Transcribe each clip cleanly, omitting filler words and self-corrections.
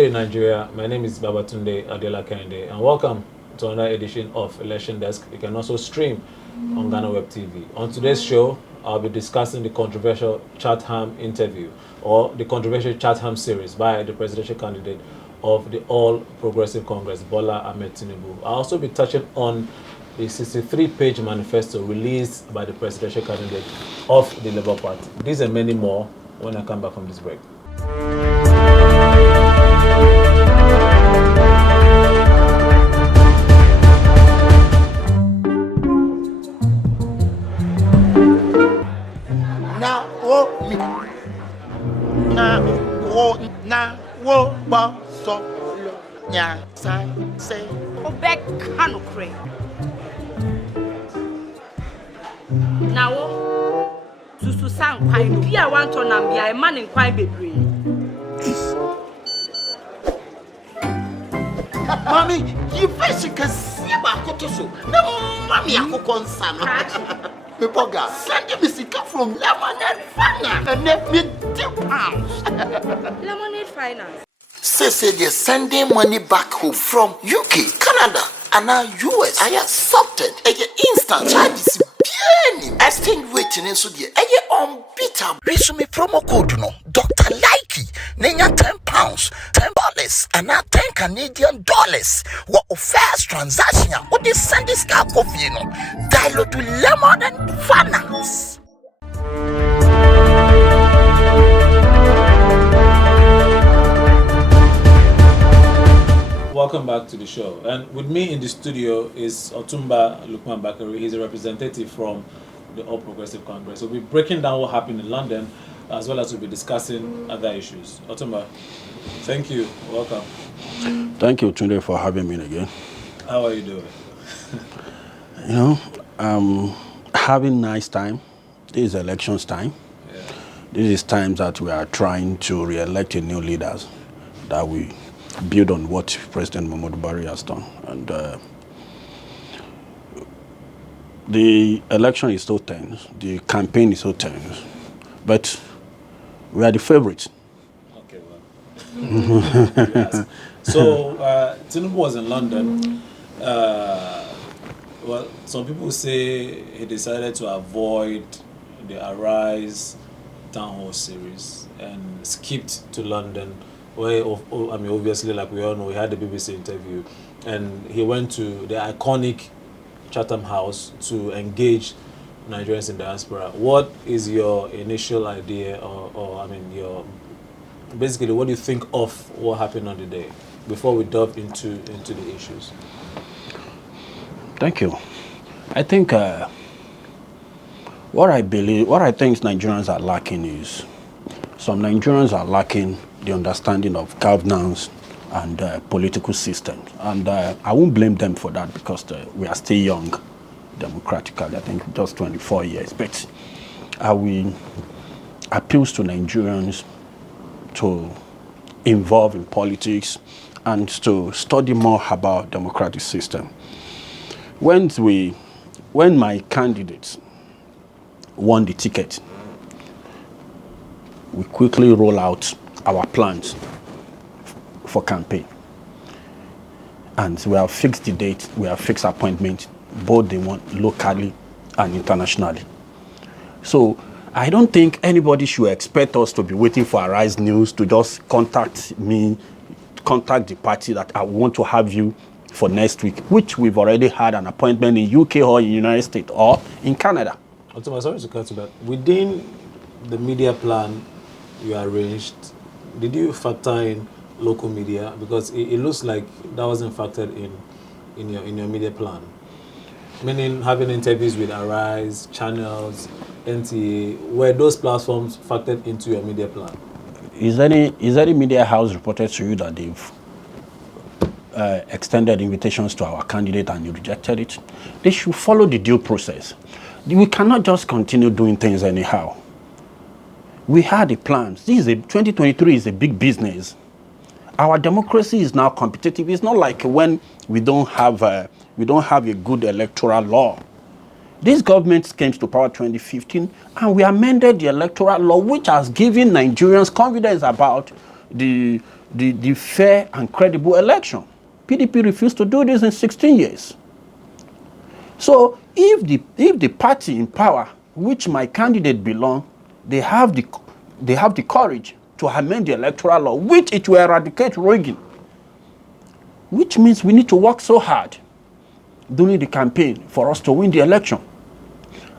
day, Nigeria. My name is Babatunde Adela Kende, and welcome to another edition of Election Desk. You can also stream on GhanaWeb TV. On today's show, I'll be discussing the controversial Chatham interview, or the controversial Chatham series by the presidential candidate of the All Progressive Congress, Bola Ahmed Tinubu. I'll also be touching on the 63-page manifesto released by the presidential candidate of the Labour Party. These and many more when I come back from this break. Now, Susu sang quite be a one ton and be a man in quite baby. Mommy, you first can see about Kotoso. No, Mammy, I could concern. Pepoga, send me sicker from Lemonade Finance and let me £10. Lemonade Finance. Say they're sending money back home from UK, Canada, and now US. I accepted a instant charges. Exchange waiting in Sudia. Unbeatable. Resume promo code no. Dr. Likey. Nenya £10, $10, and now $10 Canadian. What first transaction? What is send this car coffee no? Dialogue to lemon and finance. Welcome back to the show. And with me in the studio is Otumba Lukman Bakari. He's a representative from the All Progressive Congress. We'll be breaking down what happened in London, as well as we'll be discussing other issues. Otumba, thank you. Welcome. Thank you, Tunde, for having me again. How are you doing? Having nice time. This is elections time. Yeah. This is times that we are trying to re-elect a new leaders that we build on what President Muhammadu Buhari has done. And the election is so tense, the campaign is so tense, but we are the favorites. Okay, well. Yes. So, Tinubu was in London. Well, some people say he decided to avoid the Arise town hall series and skipped to London, where, obviously, like we all know, he had the BBC interview, and he went to the iconic Chatham House to engage Nigerians in diaspora. What is your initial idea, or basically, what do you think of what happened on the day before we delve into the issues? Thank you. I think what I think Nigerians are lacking is, some Nigerians are lacking the understanding of governance and political system. And I won't blame them for that, because we are still young democratically, I think just 24 years. But I will appeal to Nigerians to involve in politics and to study more about democratic system. When my candidates won the ticket, we quickly roll out our plans for campaign. And we have fixed the date, we have fixed appointment, both they want locally and internationally. So I don't think anybody should expect us to be waiting for Arise News to just contact me, contact the party that I want to have you for next week, which we've already had an appointment in UK or in the United States or in Canada. Sorry to cut you back. Within the media plan you arranged, did you factor in local media? Because it looks like that wasn't factored in your media plan. Meaning having interviews with Arise, Channels, NTA, were those platforms factored into your media plan? Is any media house reported to you that they've extended invitations to our candidate and you rejected it? They should follow the due process. We cannot just continue doing things anyhow. We had a plan. 2023 is a big business. Our democracy is now competitive. It's not like when we don't have a good electoral law. This government came to power 2015, and we amended the electoral law, which has given Nigerians confidence about the the fair and credible election. PDP refused to do this in 16 years. So if the party in power, which my candidate belong, they have the courage to amend the electoral law, which it will eradicate rigging, which means we need to work so hard during the campaign for us to win the election.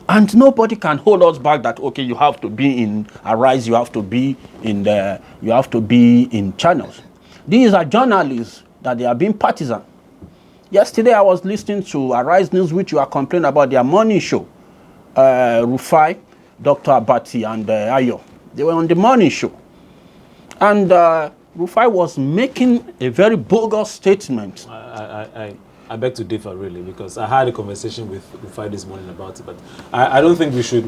And nobody can hold us back that, okay, you have to be in Arise, you have to be in channels. These are journalists that they are being partisan. Yesterday I was listening to Arise News, which you are complaining about their morning show. Rufai, Dr. Abati, and Ayo. They were on the morning show. And Rufai was making a very bogus statement. I beg to differ, really, because I had a conversation with Rufai this morning about it, but I don't think we should.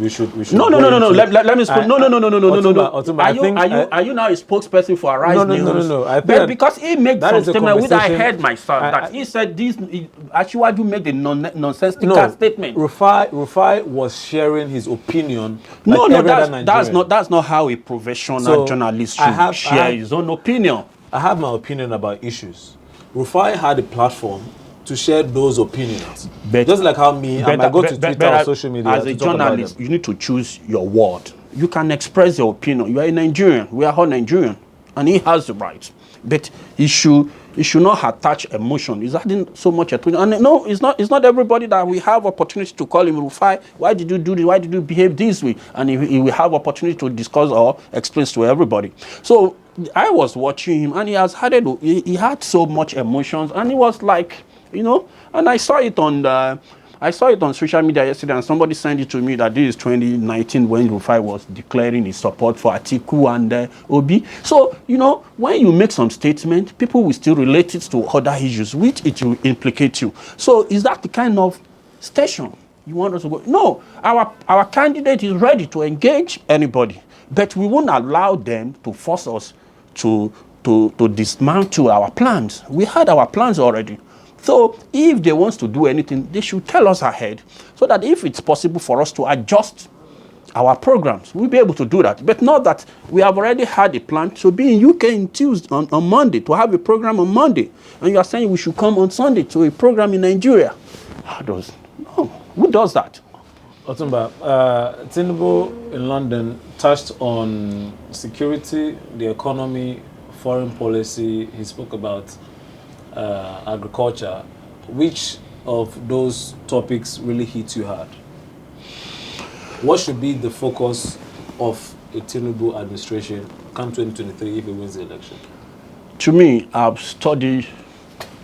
No. Let me speak. No. Otumba, are you now a spokesperson for Arise News? No. But because he made some statement which I heard myself, that he said this. Ashiwaju made a nonsensical statement. Rufai was sharing his opinion. That's not how a professional journalist should share his own opinion. I have my opinion about issues. Rufai had a platform to share those opinions. Just like how I might go to Twitter or social media. As a journalist, you need to choose your word. You can express your opinion. You are a Nigerian. We are all Nigerian. And he has the right. But he should not attach emotion. He's adding so much opinion. And no, it's not everybody that we have opportunity to call him Rufai. Why did you do this? Why did you behave this way? And he will have opportunity to discuss or explain to everybody. So I was watching him, and he had so much emotions, and he was like, and I saw it on social media yesterday, and somebody sent it to me that this is 2019 when Rufai was declaring his support for Atiku and Obi. So, when you make some statement, people will still relate it to other issues, which it will implicate you. So is that the kind of station you want us to go? No, our candidate is ready to engage anybody, but we won't allow them to force us to dismantle our plans. We had our plans already. So if they want to do anything, they should tell us ahead, so that if it's possible for us to adjust our programs, we'll be able to do that. But not that we have already had a plan to be in UK on Monday, to have a program on Monday, and you are saying we should come on Sunday to a program in Nigeria. Who does that? Otumba, Tinubu in London touched on security, the economy, foreign policy. He spoke about agriculture. Which of those topics really hit you hard? What should be the focus of a Tinubu administration come 2023 if he wins the election? To me, I've studied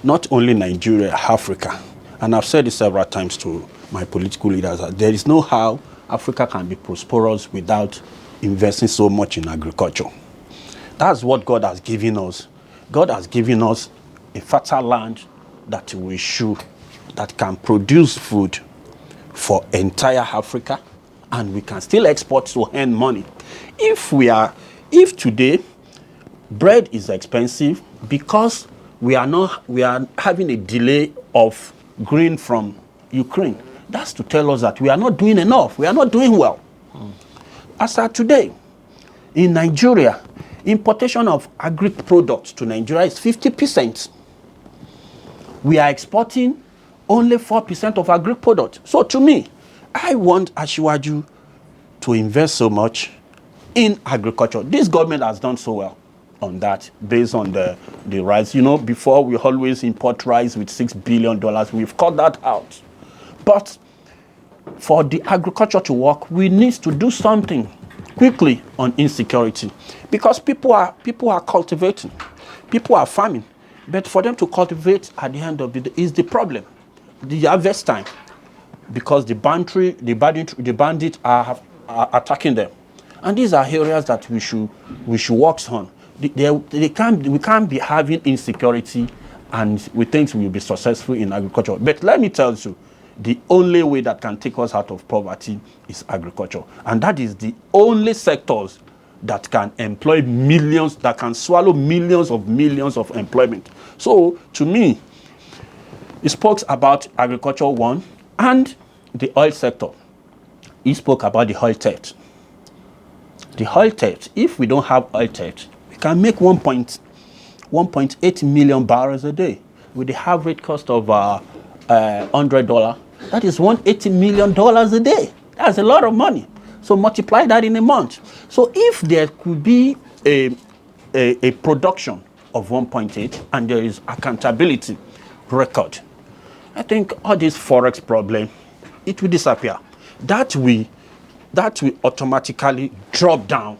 not only Nigeria, Africa, and I've said it several times to my political leaders, that there is no how Africa can be prosperous without investing so much in agriculture. That's what God has given us. God has given us a fertile land that that can produce food for entire Africa, and we can still export to earn money. If today bread is expensive because we are having a delay of grain from Ukraine, that's to tell us that we are not doing enough. We are not doing well. As of today, in Nigeria, importation of agri products to Nigeria is 50%. We are exporting only 4% of agri products. So to me, I want Ashiwaju to invest so much in agriculture. This government has done so well on that, based on the rice. Before we always import rice with $6 billion. We've cut that out. But for the agriculture to work, we need to do something quickly on insecurity, because people are cultivating, people are farming, but for them to cultivate at the end of the day is the problem. The harvest time, because the bandits are attacking them, and these are areas that we should work on. We can't be having insecurity, and we think we will be successful in agriculture. But let me tell you, the only way that can take us out of poverty is agriculture. And that is the only sectors that can employ millions, that can swallow millions of employment. So, to me, he spoke about agriculture, one, and the oil sector. He spoke about the oil theft. The oil theft, if we don't have oil theft, we can make 1.2 1.8 million barrels a day with the average cost of $100. That is $180 million a day. That's a lot of money. So multiply that in a month. So if there could be a production of 1.8 and there is accountability record, I think all this forex problem, it will disappear. That will automatically drop down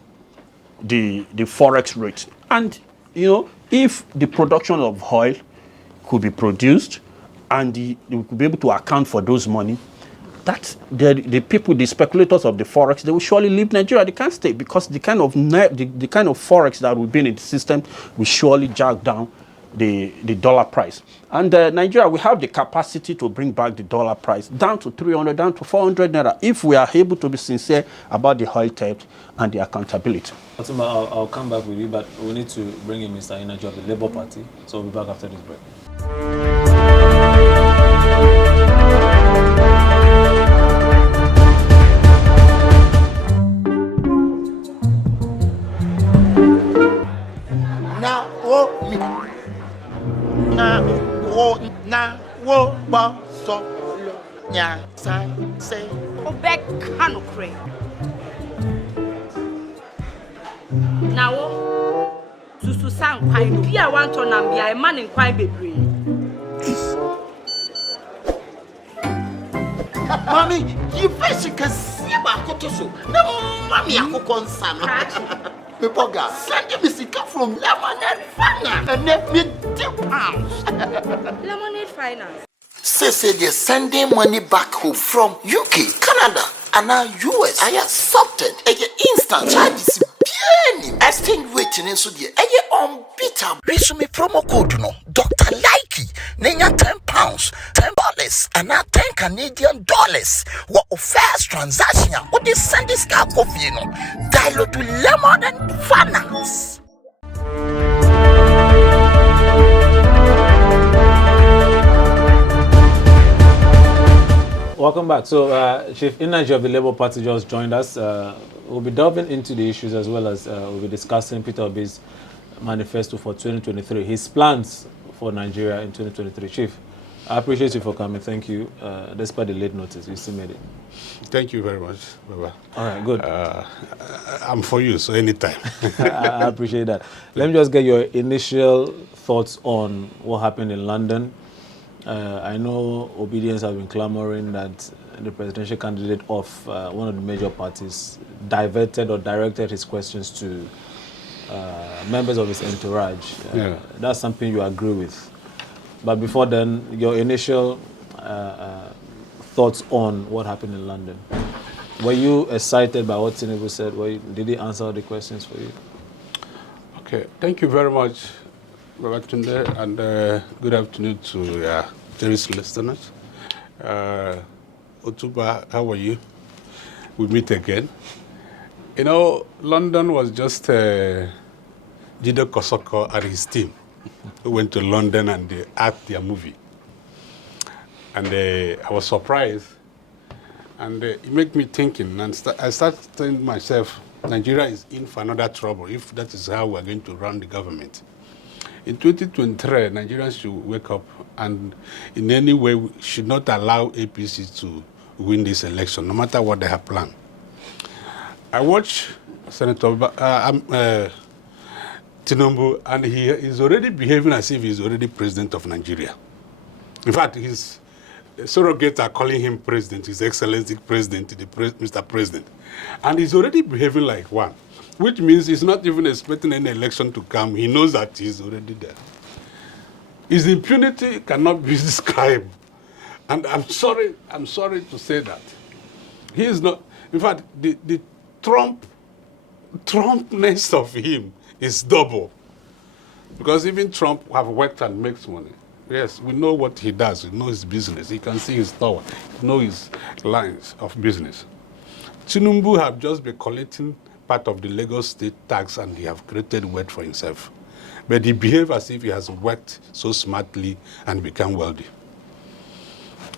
the forex rate. And if the production of oil could be produced and we could be able to account for those money, that the people, the speculators of the forex, they will surely leave Nigeria. They can't stay because the kind of forex that will be in the system will surely drag down the dollar price. And Nigeria, we have the capacity to bring back the dollar price down to 300, down to 400 naira if we are able to be sincere about the oil theft and the accountability. Fatima, I'll come back with you, but we need to bring in Mr. Energy of the Labour Party. So we'll be back after this break. Obek kano kre. Now, susu sang kwai bia wanto na bia e man kwai bebre. Mommy, you face can see about Kotoso. No, mommy, I could concern. Pepoga, send me sick from Lemonade Finance and let me £10. Lemonade Finance. Say they're sending money back home from UK, Canada, and now US. I accepted a instant charges. Exchange waiting in so dear. Unbeatable. Resume promo code no. Dr. Likey. Nenya £10, $10, and now $10 What first transaction? What is send this car coffee no? Dial to Lemon and Finance. Welcome back. So, Chief Energy of the Labour Party just joined us. We'll be delving into the issues as well as we'll be discussing Peter Obi's manifesto for 2023, his plans for Nigeria in 2023. Chief, I appreciate you for coming. Thank you. Despite the late notice, you still made it. Thank you very much, Baba. All right, good. I'm for you, so anytime. I appreciate that. Let me just get your initial thoughts on what happened in London. I know Obedience have been clamoring that the presidential candidate of one of the major parties diverted or directed his questions to members of his entourage. That's something you agree with. But before then, your initial thoughts on what happened in London. Were you excited by what Tinubu said? Did he answer the questions for you? Okay, thank you very much, Babatunde, and good afternoon to Jerry's listeners. Otuba, how are you? We meet again. You know, London was just Jido Kosoko and his team who went to London and they acted their movie. And I was surprised. And it made me thinking, and I started saying to myself, Nigeria is in for another trouble if that is how we're going to run the government. In 2023, Nigerians should wake up and in any way we should not allow APC to win this election, no matter what they have planned. I watched Senator Tinubu, and he is already behaving as if he's already president of Nigeria. In fact, his surrogates are calling him president, His Excellency President, Mr. President. And he's already behaving like one, which means he's not even expecting any election to come. He knows that he's already there. His impunity cannot be described. And I'm sorry to say that. He is not, in fact, the Trumpness of him is double. Because even Trump have worked and makes money. Yes, we know what he does. We know his business. He can see his tower. We know his lines of business. Tinubu have just been collecting part of the Lagos state tax and he have created wealth for himself. But he behaves as if he has worked so smartly and become wealthy.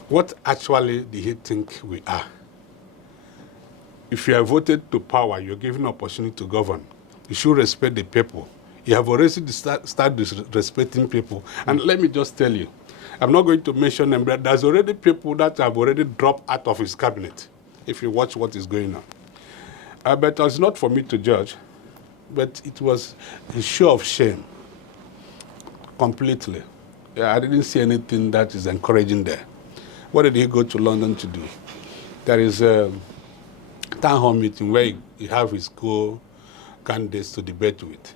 What actually do he think we are? If you are voted to power, you're given an opportunity to govern. You should respect the people. You have already started disrespecting people. And let me just tell you, I'm not going to mention them, but there's already people that have already dropped out of his cabinet, if you watch what is going on. But it's not for me to judge, but it was a show of shame, completely. I didn't see anything that is encouraging there. What did he go to London to do? There is a town hall meeting where he have his co-candidates to debate with.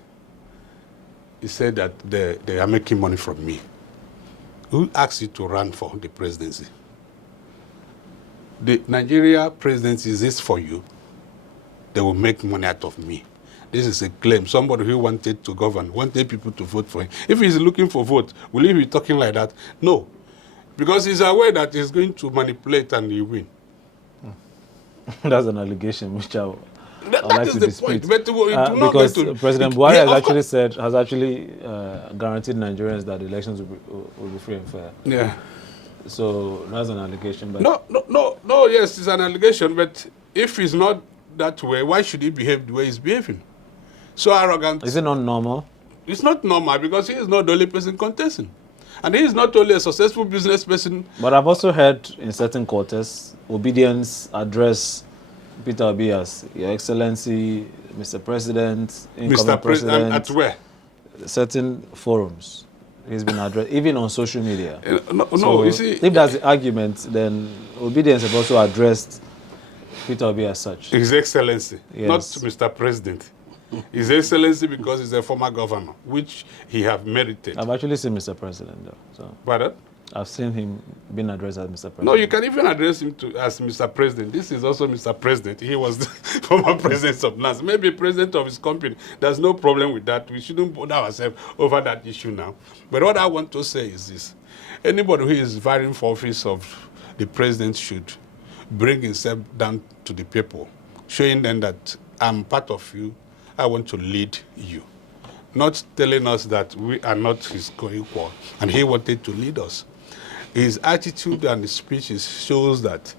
He said that they are making money from me. Who asked you to run for the presidency? The Nigeria presidency is this for you. They will make money out of me. This is a claim. Somebody who wanted to govern, wanted people to vote for him. If he's looking for vote, will he be talking like that? No. Because he's aware that he's going to manipulate and he win. That's an allegation which I would That like is to the dispute. point. But Because President Buhari has actually guaranteed Nigerians that the elections will be free and fair. Yeah. So that's an allegation. But No, yes, it's an allegation, but if he's not that way, why should he behave the way he's behaving? So arrogant. Is it not normal? It's not normal because he is not the only person contesting. And he is not only a successful business person. But I've also heard in certain quarters, obedience address Peter Obi as Your Excellency, Mr. President, incoming President. At where? Certain forums. He's been addressed, even on social media. No, you see. If that's the argument, then obedience has also addressed Peter Obi as such. His Excellency, Yes. not Mr. President. His Excellency because he's a former governor, which he have merited. I've actually seen Mr. President, though. So Pardon? I've seen him being addressed as Mr. President. No, you can even address him as Mr. President. This is also Mr. President. He was the former president of NAS, maybe president of his company. There's no problem with that. We shouldn't put ourselves over that issue now. But what I want to say is this. Anybody who is vying for office of the president should bring himself down to the people, showing them that I'm part of you, I want to lead you. Not telling us that we are not his co-equal, and he wanted to lead us. His attitude and his speeches shows that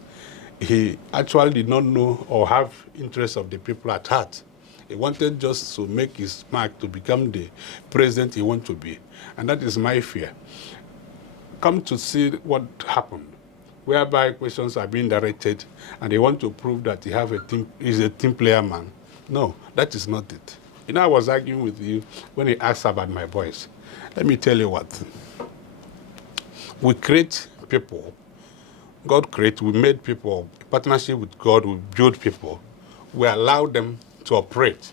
he actually did not know or have interest of the people at heart. He wanted just to make his mark to become the president he wants to be. And that is my fear. Come to see what happened, whereby questions are being directed and they want to prove that he's a team player man. No, that is not it. You know, I was arguing with you when he asked about my voice. Let me tell you what. We create people. God created, we made people. In partnership with God, we build people. We allow them to operate.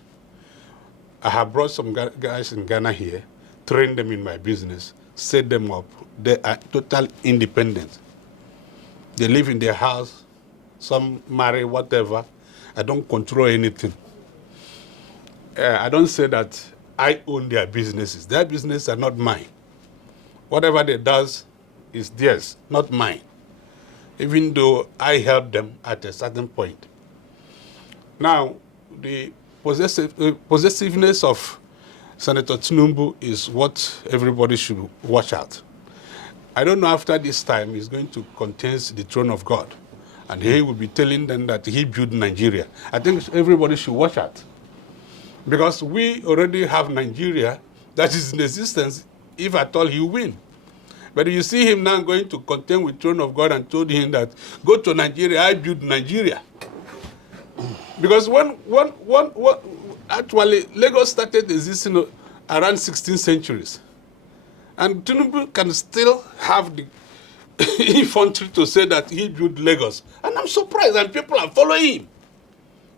I have brought some guys in Ghana here, trained them in my business, set them up. They are total independent. They live in their house, some marry, whatever. I don't control anything. I don't say that I own their businesses. Their businesses are not mine. Whatever they does is theirs, not mine. Even though I help them at a certain point. Now, the possessiveness of Senator Tinubu is what everybody should watch out. I don't know after this time he's going to contest the throne of God. And he will be telling them that he built Nigeria. I think everybody should watch out. Because we already have Nigeria that is in existence, if at all he win. But you see him now going to contend with throne of God and told him that, go to Nigeria, I built Nigeria. Because actually, Lagos started existing around 16th centuries. And Tinubu can still have the infantry to say that he built Lagos. And I'm surprised, and people are following him.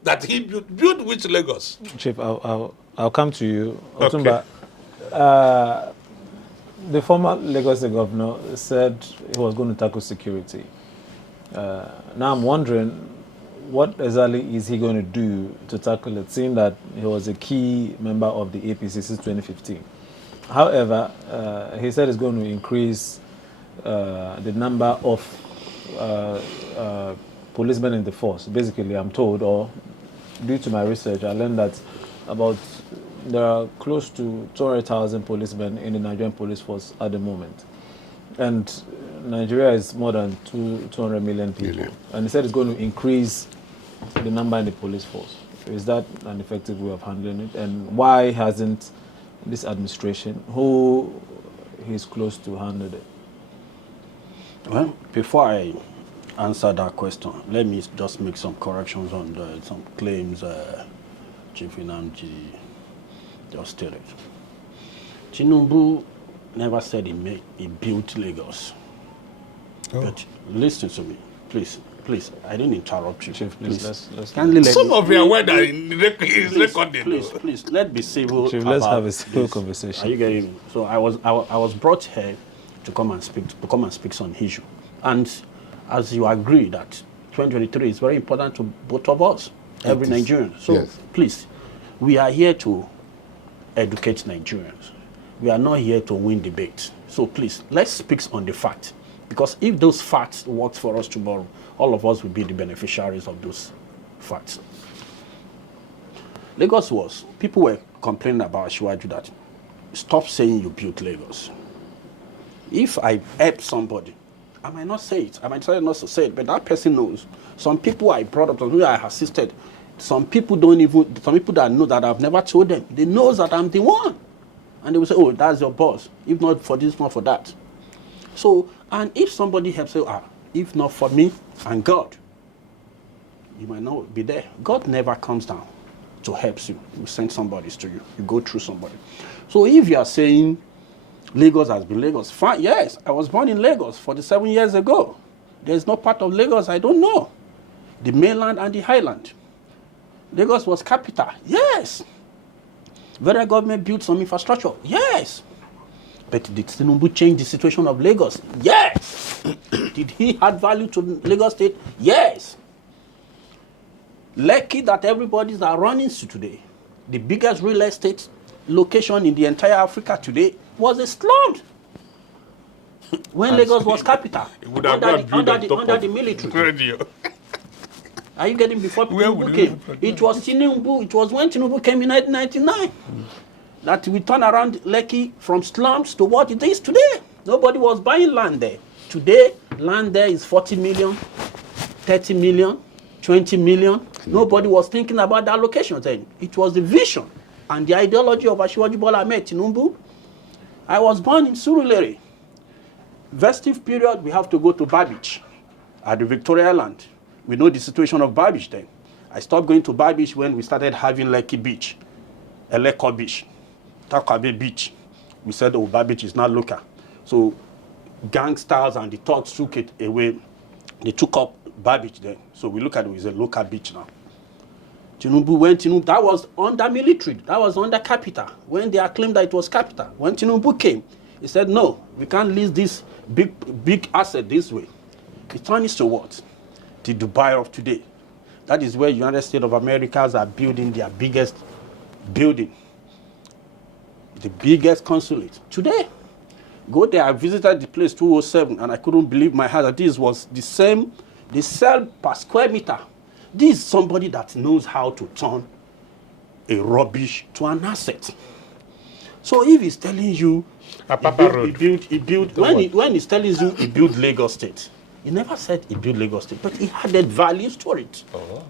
That he built which Lagos? Chief, I'll come to you. Okay. Otumba, the former Lagos governor said he was going to tackle security. Now I'm wondering, what exactly is he going to do to tackle it, seeing that he was a key member of the APC since 2015? However, he said he's going to increase the number of policemen in the force. Basically, I'm told, or due to my research, I learned that there are close to 200,000 policemen in the Nigerian police force at the moment. And Nigeria is more than 200 million people. And he said it's going to increase the number in the police force. Is that an effective way of handling it? And why hasn't this administration, who is close to handle it? Well, before I answer that question, let me just make some corrections on some claims Chief Inamji just stated. Tinubu never said he built Lagos. Oh. But listen to me, please. I didn't interrupt you. Chief, please. Let's some of your word is recorded. Please, let's be civil. Chief, let's have a civil conversation. Are you getting me? So I was brought here to come and speak on issue, and as you agree that 2023 is very important to both of us, every Nigerian. So yes. Please, we are here to educate Nigerians. We are not here to win debate. So please, let's speak on the fact. Because if those facts work for us tomorrow, all of us will be the beneficiaries of those facts. Lagos people were complaining about Asiwaju that stop saying you built Lagos. If I help somebody, I might not say it. I might try not to say it, but that person knows. Some people I brought up, some people I assisted, some people that know that I've never told them, they know that I'm the one. And they will say, oh, that's your boss. If not for this, not for that. So, and if somebody helps you, if not for me and God, you might not be there. God never comes down to help you. He will send somebody to you. You go through somebody. So if you are saying Lagos has been Lagos, fine, yes, I was born in Lagos 47 years ago. There's no part of Lagos I don't know. The mainland and the highland. Lagos was capital, yes. Federal government built some infrastructure, yes. But did Tinubu change the situation of Lagos? Yes. Did he add value to Lagos State? Yes. Lucky that everybody's are running to today. The biggest real estate location in the entire Africa today was a slum. When Lagos was capital, under the military. Are you getting before Tinubu came? It was Tinubu. It was when Tinubu came in 1999 that we turned around Lekki from slums to what it is today. Nobody was buying land there. Today, land there is 40 million, 30 million, 20 million. Nobody was thinking about that location then. It was the vision and the ideology of Asiwaju Bola Ahmed Tinubu. I was born in Surulere. Vestive period, we have to go to Babich at the Victoria Island. We know the situation of Babich then. I stopped going to Babich when we started having Lekki Beach, Eleko Beach, Takabe Beach. We said, oh, Babich is not local. So gangsters and the thugs took it away. They took up Babich then. So we look at it as a local beach now. Tinubu, that was under military. That was under capital. When they claimed that it was capital. When Tinubu came, he said, no, we can't lease this big asset this way. It turned to what? The Dubai of today. That is where United States of America are building their biggest building. The biggest consulate. Today, go there, I visited the place 207 and I couldn't believe my heart that this was the same, they sell per square meter. This is somebody that knows how to turn a rubbish to an asset. So if he's telling you, he built when he's telling you he built Lagos State, he never said he built Lagos State, but he added values to it. Oh.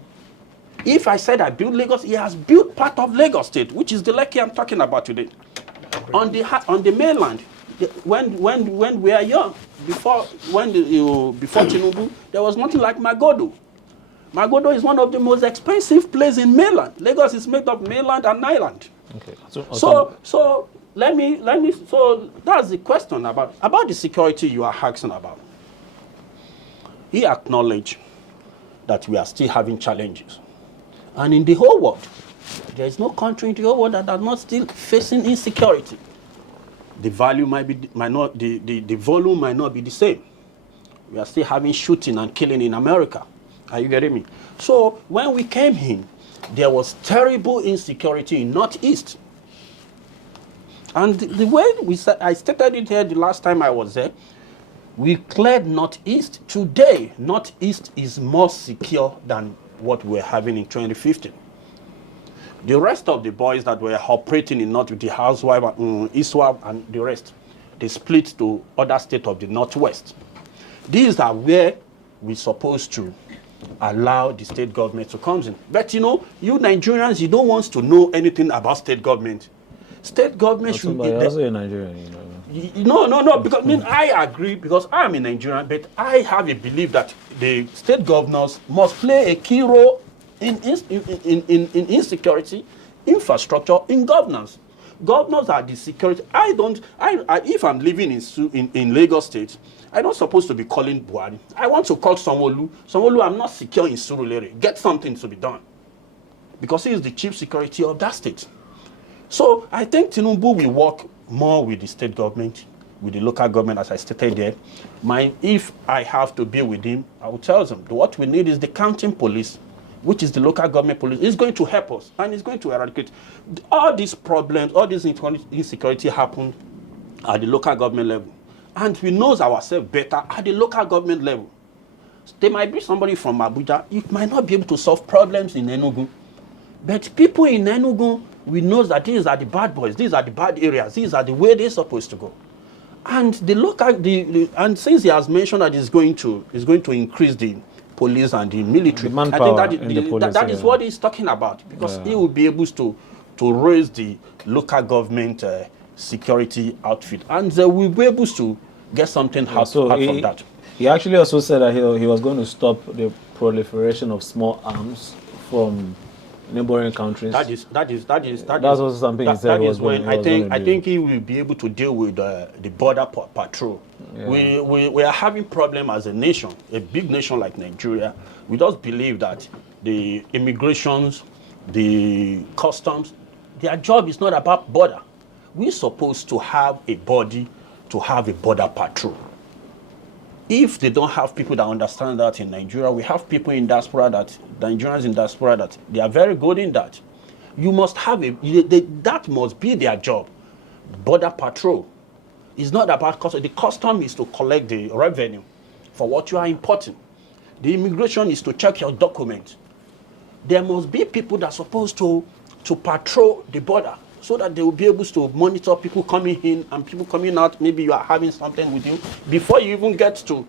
If I said I built Lagos, he has built part of Lagos State, which is the Lekki I'm talking about today. On the mainland, when we are young, before Tinubu, there was nothing like Magodo. Magodo is one of the most expensive places in mainland. Lagos is made of mainland and island. Okay. So that's the question about the security you are asking about. He acknowledged that we are still having challenges. And in the whole world, there is no country in the whole world that are not still facing insecurity. The value the volume might not be the same. We are still having shooting and killing in America. Are you getting me? So when we came in, there was terrible insecurity in Northeast. And the way I stated it here the last time I was there, we cleared Northeast. Today, Northeast is more secure than what we're having in 2015. The rest of the boys that were operating in North with the housewife, ISWAP and the rest, they split to other states of the Northwest. These are where we're supposed to allow the state government to come in. But you Nigerians, you don't want to know anything about state government. State government should be also in Nigeria, you know. No, because I agree because I'm a Nigerian, but I have a belief that the state governors must play a key role in insecurity, infrastructure, in governance. Governors are the security. If I'm living in Lagos State, I'm not supposed to be calling Buhari. I want to call Sanwo-Olu. Sanwo-Olu, I'm not secure in Surulere. Get something to be done. Because he is the chief security of that state. So I think Tinubu will work more with the state government, with the local government, as I stated there. If I have to be with him, I will tell them what we need is the county police, which is the local government police. It's going to help us and it's going to eradicate all these problems, all this insecurity happen at the local government level. And we know ourselves better at the local government level. There might be somebody from Abuja, it might not be able to solve problems in Enugu. But people in Enugu, we know that these are the bad boys, these are the bad areas, these are the way they're supposed to go. And and since he has mentioned that he's going to increase the police and the military, I think that is what he's talking about, because he will be able to raise the local government security outfit, and they will be able to get something out from that. He actually also said that he was going to stop the proliferation of small arms from neighboring countries. That's also something he said. I think he will be able to deal with the border patrol. Yeah. We are having problem as a nation, a big nation like Nigeria. We just believe that the immigrations, the customs, their job is not about border. We're supposed to have a body to have a border patrol. If they don't have people that understand that in Nigeria, we have people in diaspora Nigerians in diaspora that they are very good in that. You must have that must be their job. Border patrol is not about custom. The custom is to collect the revenue for what you are importing. The immigration is to check your document. There must be people that are supposed to patrol the border so that they will be able to monitor people coming in and people coming out. Maybe you are having something with you before you even get to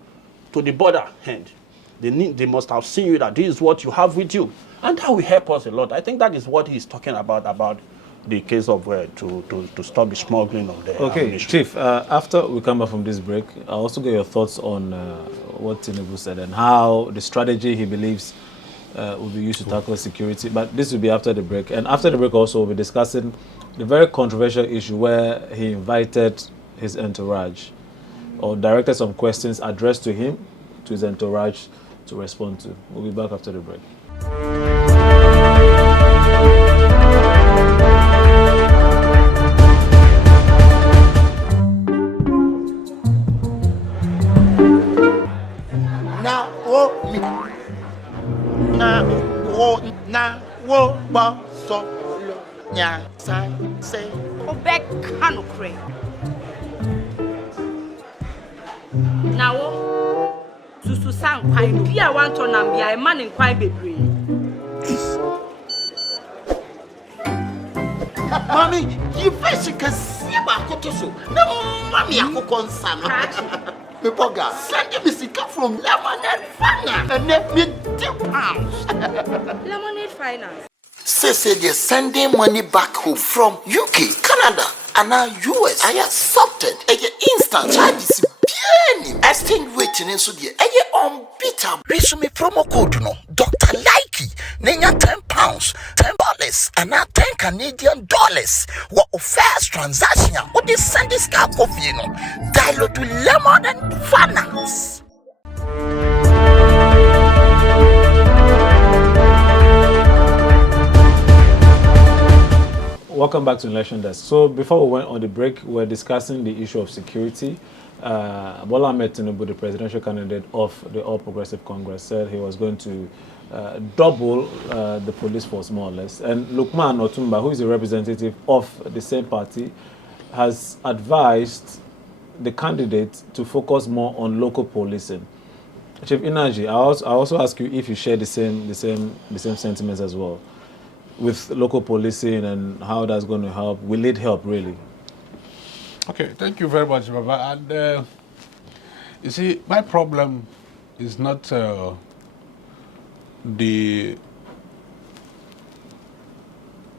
the border end. They must have seen you that this is what you have with you, and that will help us a lot. I think that is what he's talking about the case of to stop the smuggling of the ammunition. Chief, after we come back from this break, I'll also get your thoughts on what Tinubu said and how the strategy he believes will be used to tackle security. But this will be after the break. And after the break also, we'll be discussing the very controversial issue where he invited his entourage or directed some questions addressed to him, to his entourage, to respond to. We'll be back after the break. Now, Susu sang quite be a want to be a man in quite baby. Mommy, you basically see about Kotoso. No, Mammy, I cook on Sam. Pepoga, send me sick from Lemonade Finance and let me £2. Lemonade Finance. Say they're sending money back home from UK, Canada, and now US. I accepted. Instant charges. Exchange waiting in Sudia. Unbeatable. Resume promo code no. Dr. Likey. Nenya £10, $10, and now $10 Canadian. What first transaction? What they send this car coffee no? Dial to Lemon and Finance. Welcome back to Election Desk. So before we went on the break, we were discussing the issue of security. Bola Ahmed Tinubu, the presidential candidate of the All Progressive Congress, said he was going to double the police force, more or less. And Lukman Otumba, who is a representative of the same party, has advised the candidate to focus more on local policing. Chief Inaji, I also ask you if you share the same sentiments as well, with local policing and how that's going to help. Will it help, really? Okay, thank you very much, Baba. And you see, my problem is not the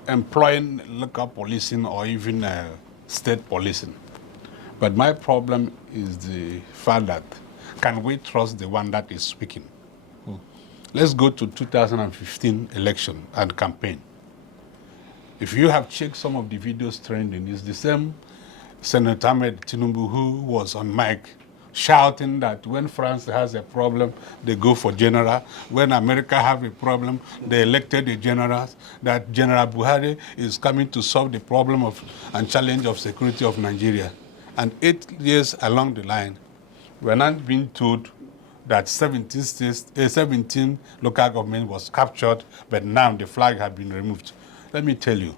employing local policing or even state policing. But my problem is the fact that can we trust the one that is speaking? Let's go to 2015 election and campaign. If you have checked some of the videos trending, it's the same Senator Tinubu who was on mic shouting that when France has a problem, they go for general. When America have a problem, they elected a general. That General Buhari is coming to solve the problem of and challenge of security of Nigeria. And 8 years along the line, we're not being told that 17 local government was captured, but now the flag has been removed. Let me tell you,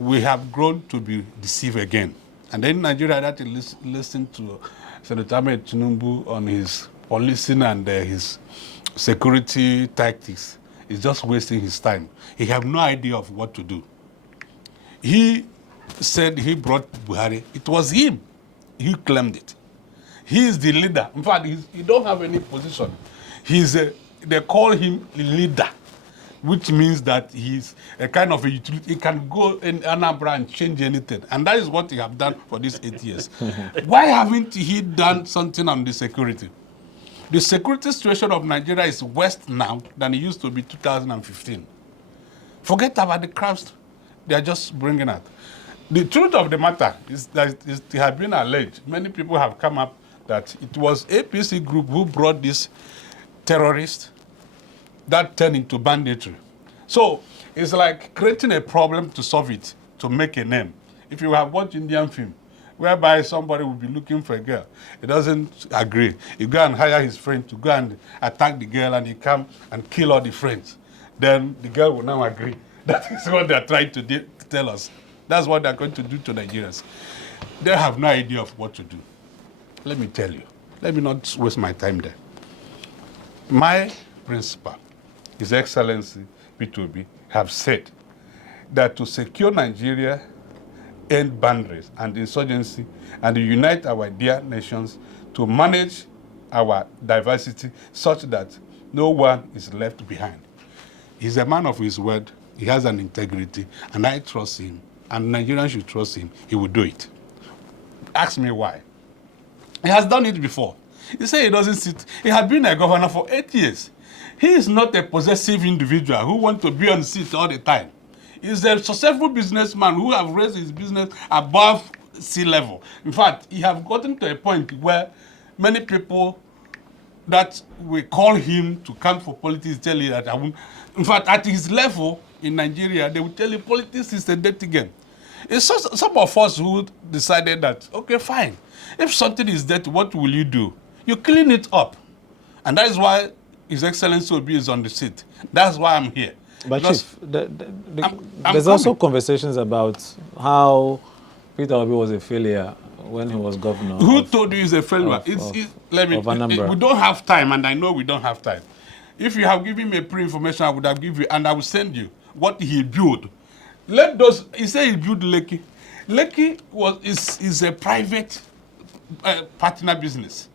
we have grown to be deceived again. And then Nigeria had to listen to Senator Tinubu on his policing and his security tactics. He's just wasting his time. He has no idea of what to do. He said he brought Buhari. It was him. He claimed it. He is the leader. In fact, he don't have any position. They call him leader, which means that he's a kind of a utility. He can go in Anambra and change anything. And that is what he have done for these 8 years. Why haven't he done something on the security? The security situation of Nigeria is worse now than it used to be 2015. Forget about the crowds they are just bringing out. The truth of the matter is that it has been alleged, many people have come up that it was APC group who brought this terrorist that turned into banditry. So it's like creating a problem to solve it, to make a name. If you have watched Indian film, whereby somebody will be looking for a girl, he doesn't agree. He go and hire his friend to go and attack the girl, and he come and kill all the friends. Then the girl will now agree. That is what they're trying to tell us. That's what they're going to do to Nigerians. They have no idea of what to do. Let me tell you. Let me not waste my time there. My principal, His Excellency Peter Obi, have said that to secure Nigeria, end boundaries and insurgency, and to unite our dear nations to manage our diversity such that no one is left behind. He's a man of his word. He has an integrity, and I trust him, and Nigerians should trust him. He will do it. Ask me why. He has done it before. He said he doesn't sit. He had been a governor for 8 years. He is not a possessive individual who wants to be on seat all the time. He's a successful businessman who have raised his business above sea level. In fact, he have gotten to a point where many people that will call him to come for politics tell you that I won't. In fact, at his level in Nigeria, they will tell you politics is a dirty game. It's some of us who decided that, okay, fine. If something is dirty, what will you do? You clean it up. And that is why His Excellency Obi is on the seat. That's why I'm here. But because Chief, there's also conversations about how Peter Obi was a failure when he was governor. Who told you he's a failure? Let me. We don't have time, and I know we don't have time. If you have given me pre-information, I would have given you, and I will send you what he built. Let those. He said he built Lekki. Lekki is a private partner business.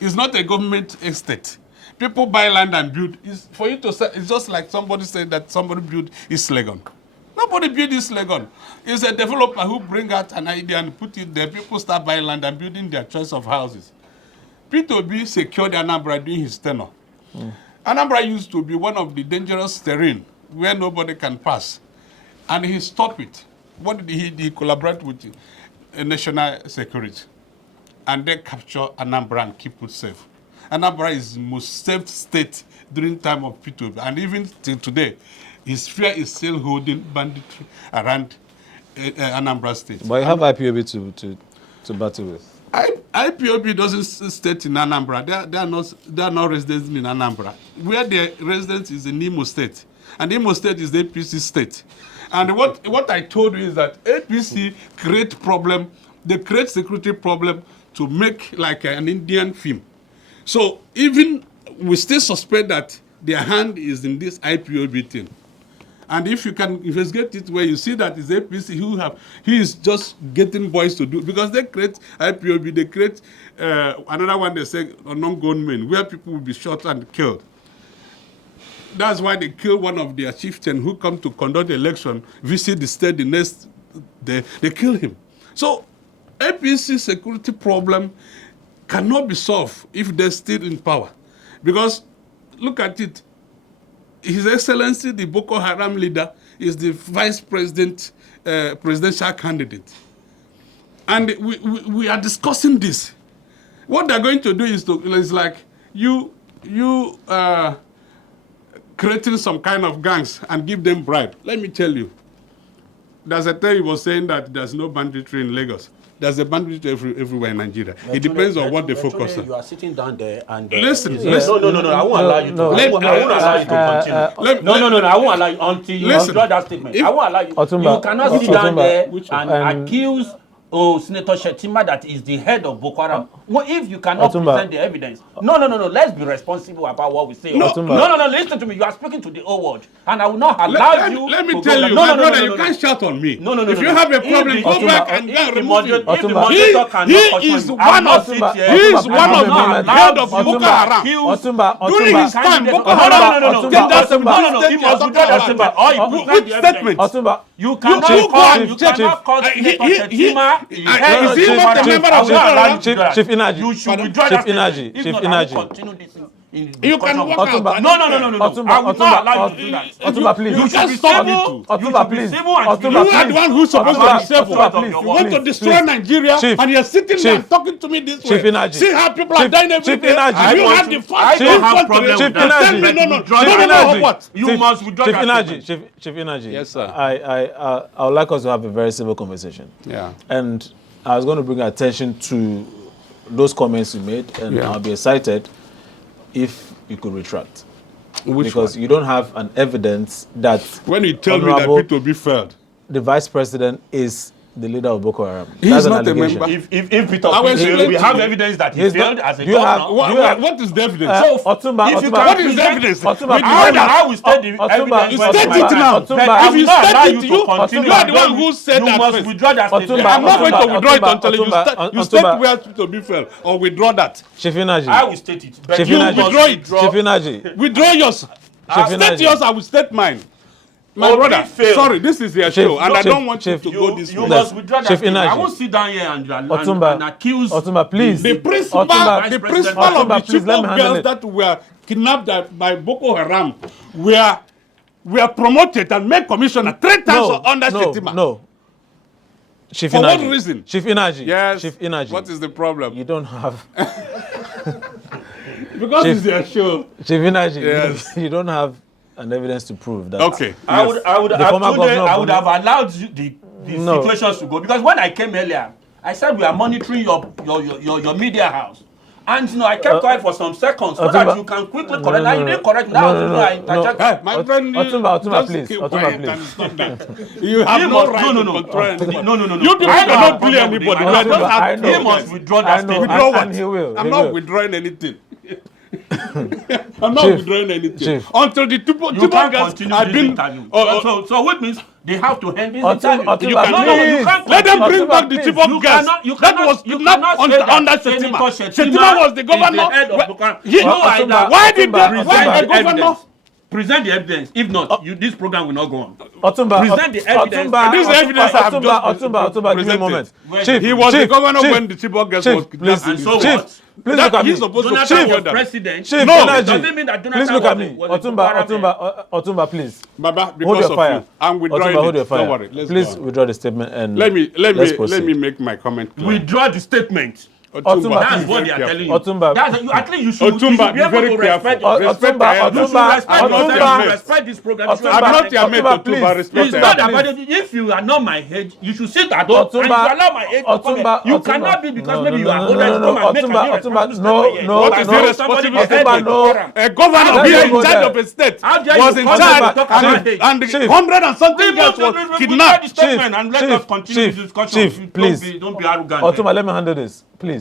It's not a government estate. People buy land and build. For you to say, it's just like somebody said that somebody built East Legon. Nobody built East Legon. It's a developer who bring out an idea and put it there. People start buying land and building their choice of houses. Peter Obi secured Anambra during his tenure. Anambra used to be one of the dangerous terrain where nobody can pass. And he stopped it. What did he do? He collaborated with national security. And they capture Anambra and keep it safe. Anambra is the most safe state during time of Peter Obi. And even till today, his fear is still holding banditry around Anambra state. But you have IPOB to battle with. IPOB doesn't stay in Anambra. They are not residents in Anambra. Where their residence is in Imo State. And Imo State is the APC state. And what I told you is that APC create problem, they create security problem to make like an Indian film. So even we still suspect that their hand is in this IPOB thing. And if you can investigate it where you see that it's APC he is just getting boys to do, because they create IPOB, they create another one they say unknown gunmen where people will be shot and killed. That's why they kill one of their chieftains who come to conduct the election, visit the state the next day, they kill him. So APC security problem cannot be solved if they're still in power. Because look at it, His Excellency, the Boko Haram leader, is the vice president, presidential candidate. And we are discussing this. What they're going to do is like you creating some kind of gangs and give them bribe. Let me tell you, there's a time he was saying that there's no banditry in Lagos. There's a banditry everywhere in Nigeria. It depends on what they focus on. You are sitting down there and... Listen. No, I won't allow you to. I won't allow you to continue. No, I won't allow you until you withdraw that statement. I won't allow you. You cannot sit down there and accuse Senator Shettima that is the head of Boko Haram. Well, if you cannot present the evidence. No. Let's be responsible about what we say. No, listen to me. You are speaking to the whole world. And I will not allow you. Let me tell you, my brother, you can't shout on me. No. If you have a problem, go back and remove him. He is one of the head of Boko Haram. During his time, Boko Haram. No. He must withdraw that statement. Which statement? You cannot call Senator Shettima. Is he not a member of the Chief Inaji. You should withdraw that statement. Chief Inaji. Continue this in you can walk out. No. I will not allow you to do that. Otumba, please. You should stop it too. Otumba, please. You are the one who's supposed to be civil. You want to destroy Nigeria, and you're sitting there and talking to me this way. Chief Inaji. See how people are dying every day. You have the first. I don't have problem with that. No. What? You must withdraw that. Chief Inaji. Yes, sir. I would like us to have a very civil conversation. Yeah. And I was going to bring attention to those comments you made, and I'll be excited if you could retract. Because you don't have an evidence that when you tell me that Peter Obi failed, the vice president is the leader of Boko Haram. He's not a member. If Peter Obi failed, we have evidence that he failed as a governor. What is the evidence? Otumba, what is the evidence? I will state the evidence. You state it now. If you state it, you are the one who said that. You must withdraw that statement. I'm not going to withdraw it until you state where Peter Obi failed or withdraw that. Chief Inaji. I will state it. Chief You withdraw it. Chief Inaji. Withdraw yours. State yours, I will state mine. My brother, sorry, this is your show, and I don't want you to go this way. You must withdraw that. I won't sit down here and accuse Otumba, please. The principal of the Chibok girls that were kidnapped by Boko Haram were promoted and made commissioner 3 times under Shettima. No. Chief For Inaji. what reason? Chief Inaji. Yes. Chief Inaji. What is the problem? You don't have. Because it's your show. Chief Inaji. Yes. You don't have an evidence to prove that. Okay. I would have allowed the situations to go, because when I came earlier, I said we are monitoring your media house. And I kept quiet for some seconds so that you can quickly correct. Now you didn't correct. Now I interject. Hey, my friend, Otumba, please. Otumba, please. You have no right to control anyone. No. You people cannot bully anybody. You don't have He must withdraw that statement. Withdraw what? And he will. I'm not withdrawing anything. I'm not withdrawing anything until the two guys have been. So what means they have to end this interview? You can't. Let them bring back the Chibok guys that was kidnapped under Shettima. Shettima was the governor. Why did the governor present the evidence? If not, this program will not go on. Otumba, present the evidence. This evidence I have just Otumba, give me a moment. He was the governor when the Chibok guys was kidnapped. And so what? Please look at me. Jonathan was president. Chief, no, it doesn't mean that Jonathan please look at me. was Otumba, please. Baba, because hold your fire. You, I'm withdrawing Hold your it. fire. Don't worry. Please withdraw the statement and let me make my comment clear. Withdraw the statement. Otumba, that's what they are telling you. Otumba, at least you should be able to respect respect this program. I'm not your mate, Otumba. Respect. If you are not my age, you should sit at home and you allow my age to come. You cannot be because maybe you are older to come and make no. What is irresponsible? A governor here in charge of a state was in charge, and 100 and something girls was kidnapped. And let us continue this discussion. Chief, please. Don't be arrogant. Otumba, let me handle this, please.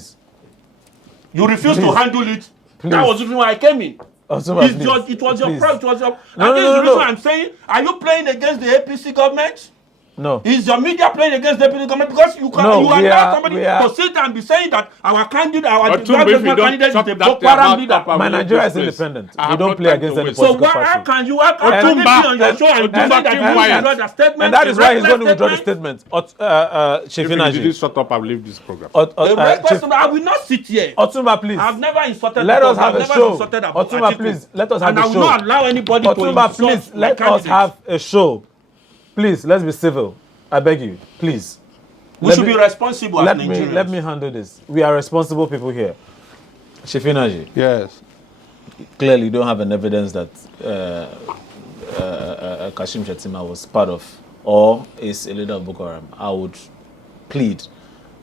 You refuse to handle it. Please. That was the reason why I came in. Otumba, it was your problem. And this is the reason I'm saying, are you playing against the APC government? No. Is your media playing against deputy government? Because you allow somebody to sit and be saying that our candidate, candidate is a Boko Haram leader. My Nigeria is independent. We don't play against any political party. So how can you be on your show and say that you withdraw the statement? And that is why he's going to withdraw the statement. Chief Inaji. If you didn't shut up, I'll leave this program. I will not sit here. Otumba, please. I've never insulted. Let us have a show. Otumba, please. Let us have a show. And I will not allow anybody to insult. Otumba, please. Let us have a show. Please, let's be civil. I beg you, please. We should be responsible as Nigerians. Let me handle this. We are responsible people here. Chief Inaji. Yes. Clearly, you don't have an evidence that Kashim Shettima was part of or is a leader of Boko Haram. I would plead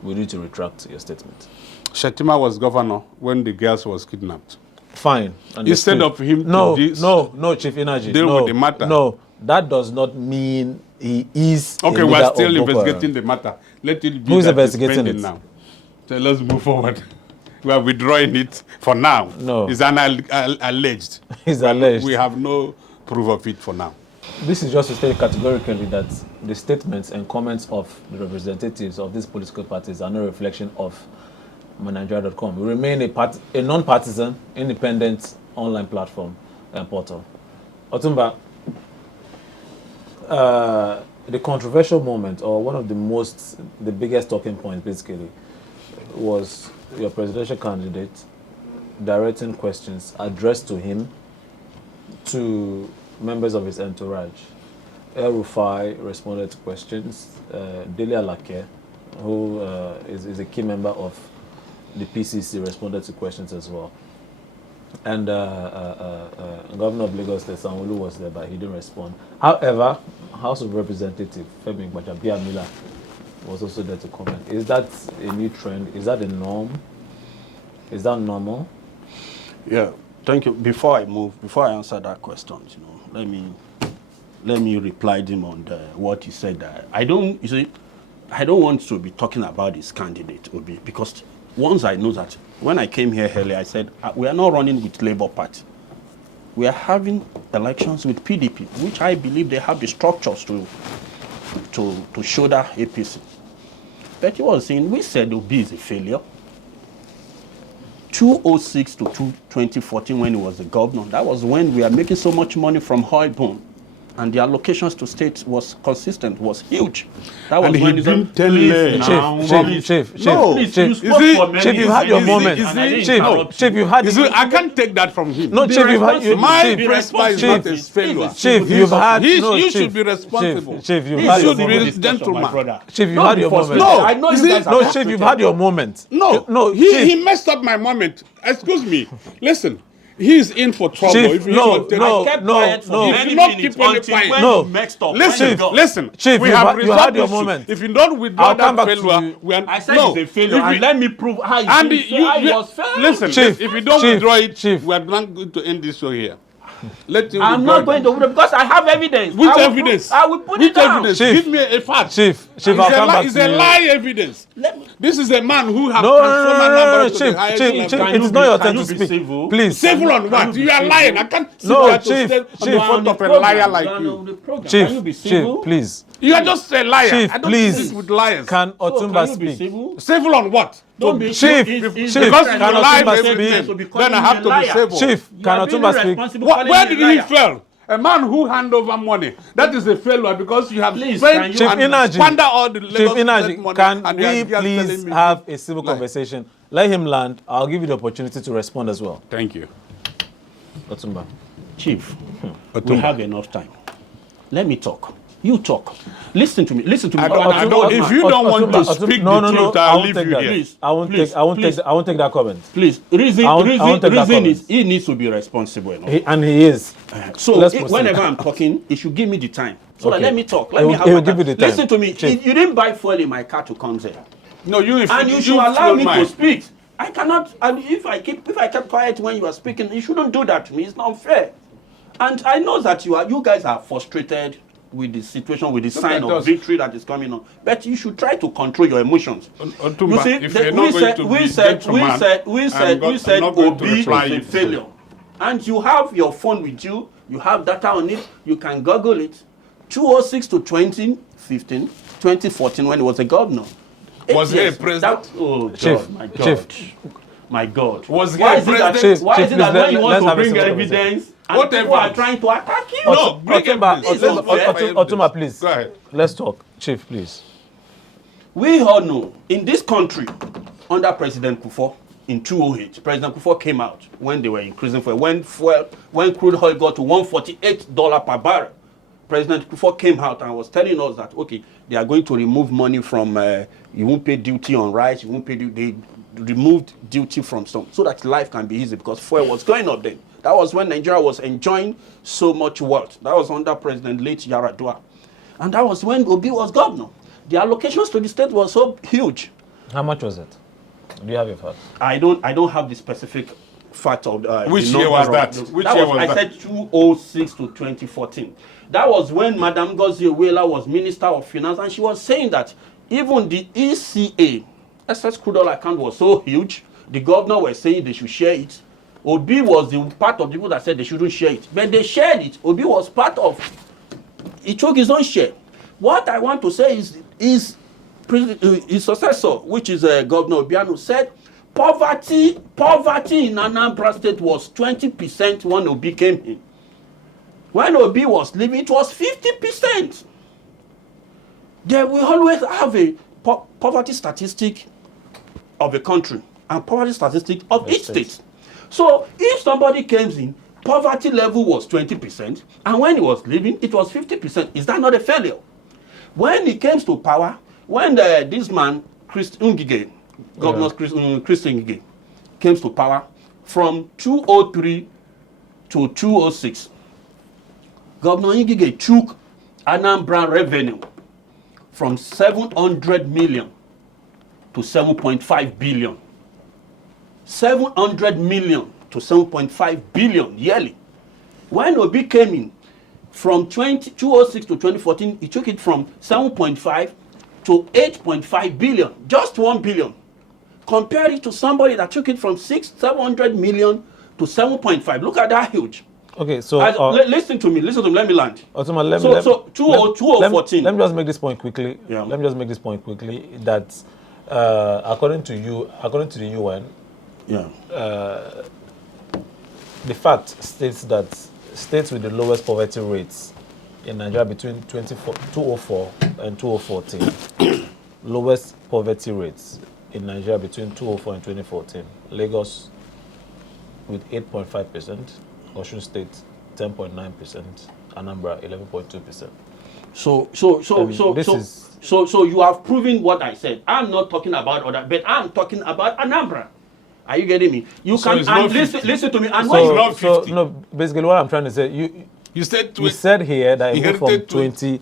with you to retract your statement. Shettima was governor when the girls was kidnapped. Fine. Instead of him no, Chief Inaji. Deal with the matter. No, that does not mean he is. Okay, we are still investigating the matter. Let it be. Who's investigating it now? So let's move forward. We are withdrawing it for now. No. It's alleged. It's alleged. We have no proof of it for now. This is just to state categorically that the statements and comments of the representatives of these political parties are no reflection of MyNigeria.com. We remain a non-partisan, independent online platform and portal. Otumba, the controversial moment, or one of the biggest talking points, basically, was your presidential candidate directing questions addressed to him to members of his entourage. El Rufai responded to questions. Dele Alake, who is a key member of the PCC, responded to questions as well. And Governor of Lagos, Sanwo-Olu, was there, but he didn't respond. However, House of Representative Femi Gbajabiamila was also there to comment. Is that a new trend? Is that a norm? Is that normal? Yeah, thank you. Before I answer that question, let me reply to him on what he said. I don't want to be talking about his candidate, Obi, because once I know that when I came here earlier, I said we are not running with Labour Party. We are having elections with PDP, which I believe they have the structures to shoulder APC. But he was saying, we said Obi is a failure. 2006 to 2014, when he was the governor, that was when we are making so much money from oil boom. And the allocations to states was consistent, was huge. That was when Chief, you had your moment. Chief, you had. I can't take that from him. No, Chief, you had. My principal is not a failure. Chief, you've had. You should be responsible. Chief, you've had your moment. Gentleman. Chief, you had your moment. No, I know you guys. No, Chief, you've had your moment. No, he messed up my moment. Excuse me. Listen. He's in for trouble. Chief, no. If you not keep on quiet. Listen. Chief, we have you had your moment. If you don't withdraw that failure, I said it's a failure. And let me prove how it was failed. Listen, Chief, if you don't withdraw it, Chief, we are not going to end this show here. I'm not going to withdraw because I have evidence. Which evidence? I will put it down. Give me a fact. Chief, I'll come back to you. It's a lie evidence. This is a man who has no, Chief, it is not your turn to speak. Please. Civil on what? You are lying. I can't sit there to stand in front of a liar like you. Chief, please. You are just a liar. Chief, I don't please. sit with liars. Can Otumba speak? Civil on what? Chief, because you lie, then I have to be civil. Chief, can Otumba speak? Where did he fail? A man who hand over money. That is a failure because you have spent Chief and squander all the Lagos money. Can we please have a civil conversation? Let him land. I'll give you the opportunity to respond as well. Thank you. Otumba. Chief, we have enough time. Let me talk. You talk. Listen to me. If you don't want to speak the truth, I'll leave you here. I won't take that comment. Please, reason is he needs to be responsible enough. And he is. So whenever I'm talking, he should give me the time. So let me talk. Let me have my time. Listen to me. Chief. You didn't buy fuel in my car to come there. No, you should allow me to speak. I cannot. And if I kept quiet when you were speaking, you shouldn't do that to me. It's not fair. And I know that you guys are frustrated with the situation, with the sign of victory that is coming on. But you should try to control your emotions. You see, we said Obi is a failure. And you have your phone with you, you have data on it, you can Google it. 2006 to 20, 2014 when he was a governor. Was he a president? Oh, God, Chief, my God. Chief. My God. Was he Why a is it that, president? why is it that when you want to have a bring civil evidence and What people are evidence? trying to attack you? No, bring evidence. Otuma, please. Go ahead. Let's talk. Chief, please. We all know in this country, under President Kufuor, in 2008, President Kufuor came out when they were increasing fuel. When crude oil got to $148 per barrel, President Kufuor came out and was telling us that, okay, they are going to remove money from, you won't pay duty on rice, you won't pay duty. They removed duty from some, so that life can be easy because fuel was going up then. That was when Nigeria was enjoying so much wealth. That was under President late Yaradua. And that was when Obi was governor. The allocations to the state was so huge. How much was it? Do you have your facts? I don't have the specific fact of Which the year was number that? of- Which that year was, was I that? said 2006 to 2014. That was when Madam Gozie Owela was Minister of Finance, and she was saying that even the ECA, excess crude oil account, was so huge. The governor was saying they should share it. Obi was the part of the people that said they shouldn't share it, but they shared it. Obi was part of. He took his own share. What I want to say is his successor, which is Governor Obiano, said poverty in Anambra State was 20% when Obi came in. When Obi was leaving, it was 50%. There we always have a poverty statistic of a country and poverty statistic of each state. So if somebody comes in, poverty level was 20%, and when he was leaving, it was 50%. Is that not a failure? When he came to power, when this man, Chris Ngige, Governor Chris Ngige, came to power from 2003 to 2006, Governor Ngige took Anambra revenue from 700 million to 7.5 billion. 700 million to 7.5 billion yearly. When Obi came in, from 2006 to 2014, he took it from 7.5 to 8.5 billion, just 1 billion. Compare it to somebody that took it from 700 million to 7.5. Look at that huge. Okay, so listen to me, let me land. Otuma, So 2014. Let me just make this point quickly. Yeah. Let me just make this point quickly that according to the UN, Yeah. the fact states that states with the lowest poverty rates in Nigeria between 2004 and 2014, lowest poverty rates in Nigeria between 2004 and 2014, Lagos with 8.5%, Osun State 10.9%, Anambra 11.2%. So you have proven what I said. I'm not talking about other, but I'm talking about Anambra. Are you getting me? You So can it's not and 50. listen to me. And No, basically what I'm trying to say, You said you said here that it moved from inherited 20,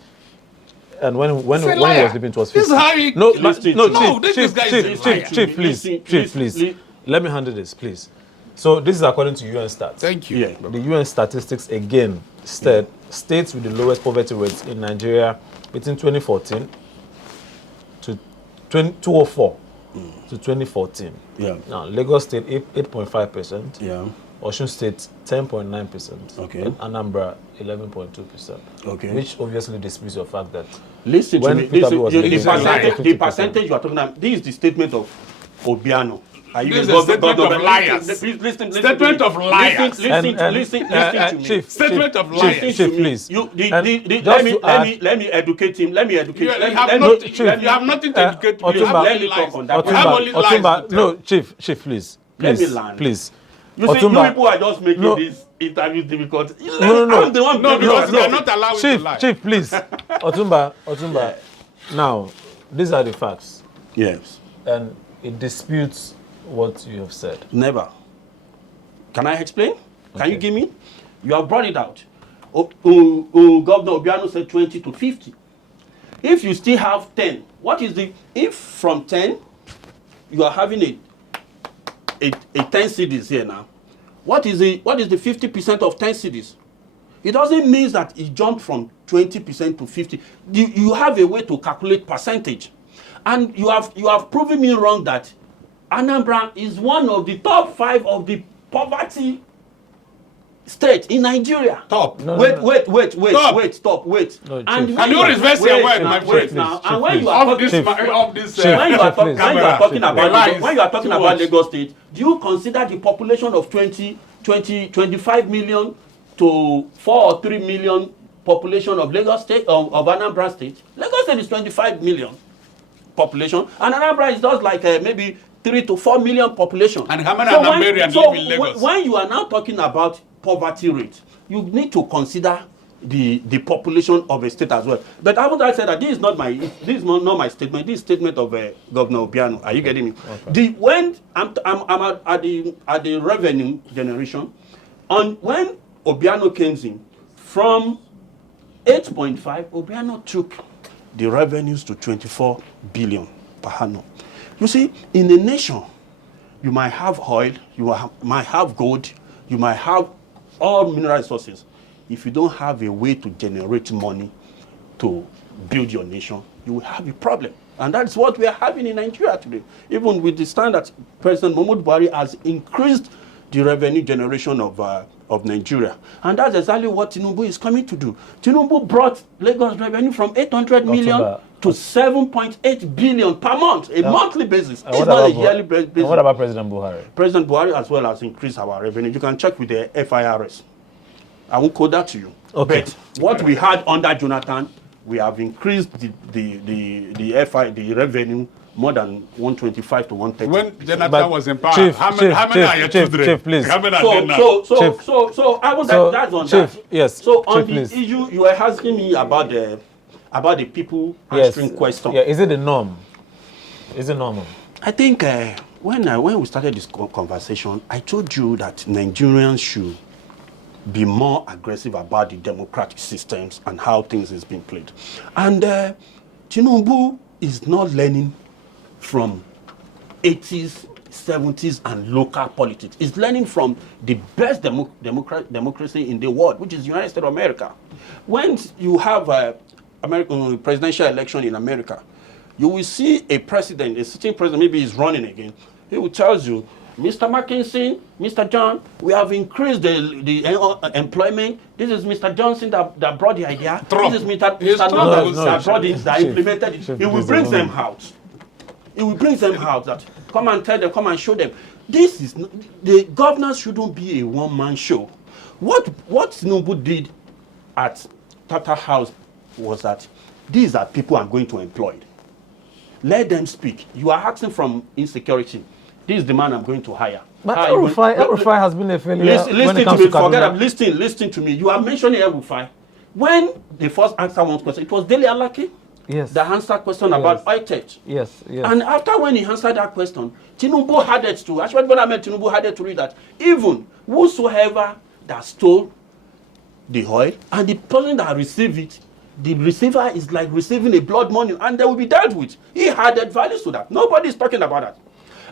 and when he was leaving, it was 50. This is how he... Chief, please. Let me handle this, please. So this is according to UN stats. Thank you. Yeah. The UN statistics again state states with the lowest poverty rates in Nigeria between 2014 to 2004 to 2014. Yeah. Now Lagos State 8.5%. Yeah. Osun State 10.9%. Okay. And Anambra 11.2%. Okay. Which obviously disputes the fact that Listen to when me. Peter Obi was leaving, The percentage you are talking about, this is the statement of Obiano. Are you This is a statement of liars. Please listen. Statement of liars. Listen to me. Chief, Statement of liars. Chief, please. Let me educate him. Let me educate. You Let have nothing to educate me. You have let only me talk lies. on that. You have only lies to tell. No, Chief, please. Let me land. Please. You see, you people are just making this interview difficult. No. I'm the one. No, because they are not allowed to lie. Chief, please. Otumba. Now, these are the facts. Yes. And it disputes what you have said. Never. Can I explain? Can you give me? You have brought it out. Governor Obiano said 20 to 50. If you still have 10, what is the... If from 10, you are having a 10 cities here now, what is the 50% of 10 cities? It doesn't mean that it jumped from 20% to 50. You have a way to calculate percentage. And you have proven me wrong that Anambra is one of the top 5 of the poverty state in Nigeria. Top. Wait, stop. No, And Chief. Can you reverse your word, my wait friend? now. Chief, And when please. you are Of talking, this, when you are talking Chief, about Lagos State, do you consider the population of 25 million to 4 or 3 million population of Lagos State, of Anambra State? Lagos State is 25 million population, and Anambra is just like maybe 3 to 4 million population. And how many Anambarians live in Lagos? When you are now talking about poverty rate, you need to consider the population of a state as well. But haven't I said that this is not my my statement? This is statement of Governor Obiano. Are you getting me? Okay. When I'm at the revenue generation, when Obiano came in from 8.5, Obiano took the revenues to 24 billion per annum. You see, in a nation, you might have oil, might have gold, you might have all mineral resources. If you don't have a way to generate money to build your nation, you will have a problem. And that's what we are having in Nigeria today. Even with the standard, President Muhammadu Buhari has increased the revenue generation of Nigeria. And that's exactly what Tinubu is coming to do. Tinubu brought Lagos revenue from 800 million to 7.8 billion per month, a monthly basis. It's not a yearly basis. And what about President Buhari? President Buhari as well has increased our revenue. You can check with the FIRS. I won't quote that to you. Okay. But what we had under Jonathan, we have increased the revenue more than 125 to 130. When Jonathan was in power, Chief, how many are your children? Chief, please. How many are there now? So I was that's on Chief, that. yes. So on Chief, the please. issue, you were asking me about the people answering questions. Yeah, is it the norm? Is it normal? I think when we started this conversation, I told you that Nigerians should be more aggressive about the democratic systems and how things is being played. And Tinubu is not learning from 80s, 70s, and local politics. He's learning from the best democracy in the world, which is the United States of America. When you have American presidential election in America, you will see a president, a sitting president, maybe he's running again. He will tell you, Mr. Mackinson, Mr. John, we have increased the employment. This is Mr. Johnson that brought the idea. Trump. This is Mr. Trump that brought it, that Chief, implemented it. Chief, He will bring them out. He will bring them out that come and tell them, come and show them. This is the governance shouldn't be a one-man show. What Tinubu did at Tata House was that these are people I'm going to employ. Let them speak. You are asking from insecurity. This is the man I'm going to hire. But El-Rufai has been a failure. Listen to me. Forget I'm listen to me. You are mentioning El-Rufai. When they first answered one question, it was Dele Alaki. Yes. That answered question about ITech. Yes. And after when he answered that question, Tinubu had it to. Actually, when I met Tinubu had it to read that even whosoever that stole the oil and the person that received it, the receiver is like receiving a blood money, and they will be dealt with. He added values to that. Nobody is talking about that.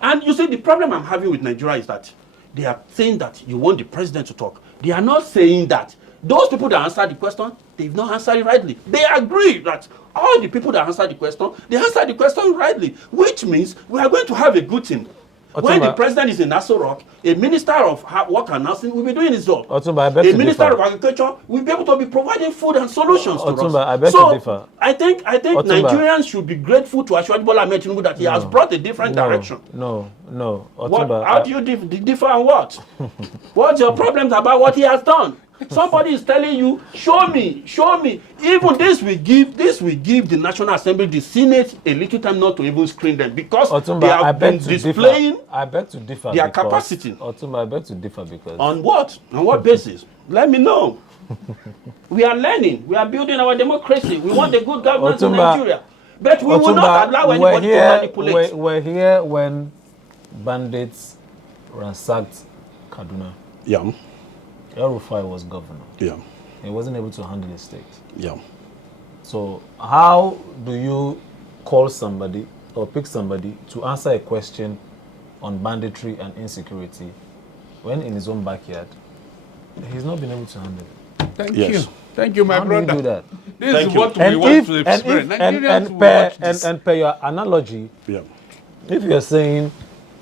And you see, the problem I'm having with Nigeria is that they are saying that you want the president to talk. They are not saying that those people that answered the question, they've not answered it rightly. They agree that all the people that answered the question, they answered the question rightly, which means we are going to have a good thing. When the president is in Aso Rock, a minister of work and housing will be doing his job. A minister of agriculture will be able to be providing food and solutions to us. So I think Nigerians should be grateful to Asiwaju Bola Ahmed Tinubu that he has brought a different direction. No. How do you differ on what? What's your problems about what he has done? Somebody is telling you, show me. Even this will give the National Assembly, the Senate, a little time not to even screen them because they have been displaying their capacity. Otumba, I beg to differ because... On what? On what basis? Let me know. We are learning. We are building our democracy. We want a good government in Nigeria. But we will not allow anybody to manipulate. We're here when bandits ransacked Kaduna. Yeah. El-Rufai was governor. Yeah. He wasn't able to handle the state. Yeah. So how do you call somebody or pick somebody to answer a question on banditry and insecurity when in his own backyard he's not been able to handle it? Thank you, my brother. Do you do that? This is what we want to experience. And per your analogy, if you're saying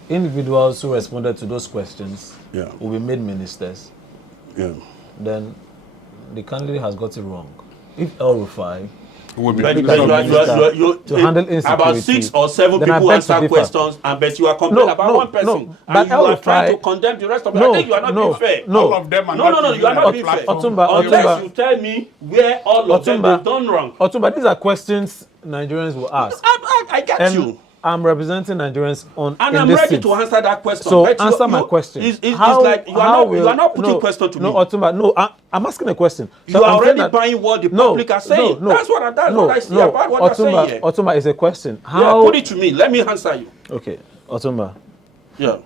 individuals who responded to those questions will be made ministers, then the candidate has got it wrong. If El-Rufai to handle insecurity, about 6 or 7 people answer questions, and but you are complaining about one person, and you are trying to condemn the rest of them. I think you are not being fair. All of them are not you are not being fair. Unless you tell me where all of them have done wrong. Otumba, these are questions Nigerians will ask. I get you. I'm representing Nigerians and I'm ready to answer that question. So answer my question. It's like you are not putting question to me. No, Otumba, I'm asking a question. So you are already buying what the public are saying. That's what I see about what you're saying here. Otumba is a question. How? Yeah, put it to me. Let me answer you. Okay, Otumba. Yeah.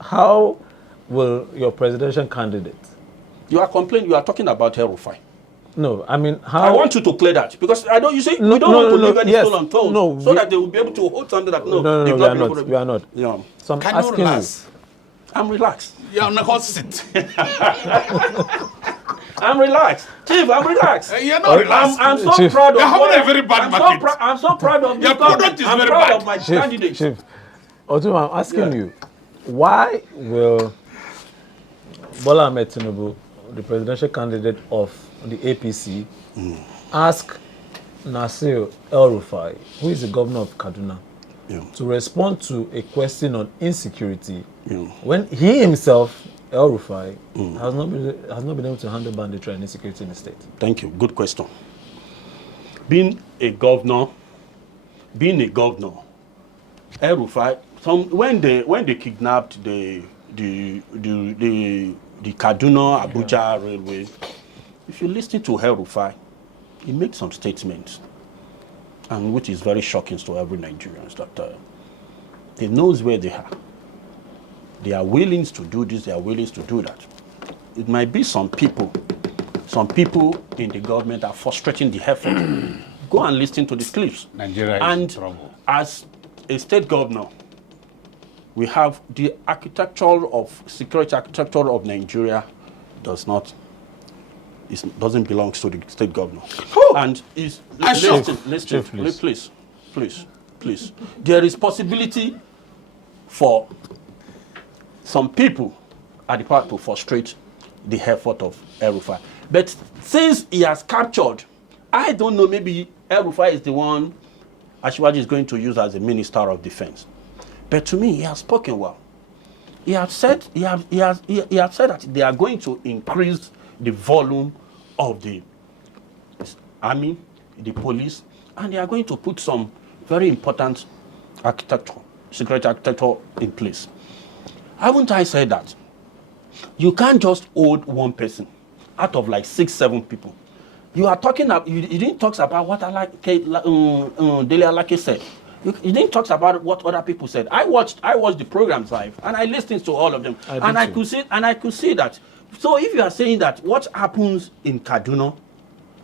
How will your presidential candidate? You are complaining. You are talking about El-Rufai. No, I mean how. I want you to clear that because I don't. You say we don't want to leave any stone unturned, so that they will be able to hold something that we are not. Yeah. So I'm Can asking you relax? I'm relaxed. You're on the hot seat. I'm relaxed, Chief. I'm relaxed. You're not relaxed. I'm so proud of. You're having a very bad market. I'm so proud of your product is I'm very proud bad. of my candidate. Chief, Otumba, I'm asking you, why will Bola Ahmed Tinubu, the presidential candidate of the APC, ask Nasir El-Rufai, who is the governor of Kaduna, to respond to a question on insecurity when he himself, El-Rufai, has not been able to handle banditry and insecurity in the state? Thank you. Good question. Being a governor, El-Rufai, when they kidnapped the Kaduna Abuja railway, if you listen to El-Rufai, he made some statements, and which is very shocking to every Nigerian, that he knows where they are. They are willing to do this, they are willing to do that. It might be some people in the government are frustrating the effort. Go and listen to these clips. Nigeria is in trouble. As a state governor, we have the security architecture of Nigeria doesn't belong to the state governor. And listen, please. There is possibility for some people at the park to frustrate the effort of El-Rufai. But since he has captured, I don't know, maybe El-Rufai is the one Asiwaju is going to use as a minister of defense. But to me, he has spoken well. He has said that they are going to increase the volume of the army, the police, and they are going to put some very important security architecture in place. Haven't I said that? You can't just hold one person out of like 6-7 people. You are talking about, you didn't talk about what Dele Alake said. You didn't talk about what other people said. I watched the programs live and I listened to all of them, I could see that. So if you are saying that what happens in Kaduna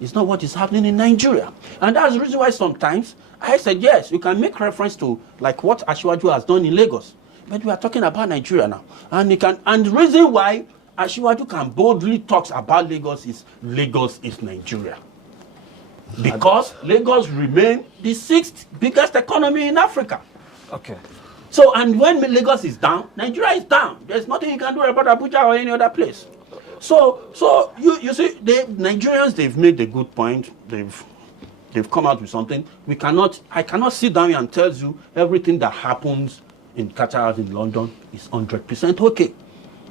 is not what is happening in Nigeria, and that's the reason why sometimes I said yes, you can make reference to like what Asiwaju has done in Lagos, but we are talking about Nigeria now, and the reason why Asiwaju can boldly talk about Lagos is Nigeria. Because Lagos remains the 6th biggest economy in Africa. Okay. So, and when Lagos is down, Nigeria is down. There's nothing you can do about Abuja or any other place. So you see, Nigerians, they've made a good point. They've come out with something. I cannot sit down here and tell you everything that happens in Qatar, in London is 100% okay.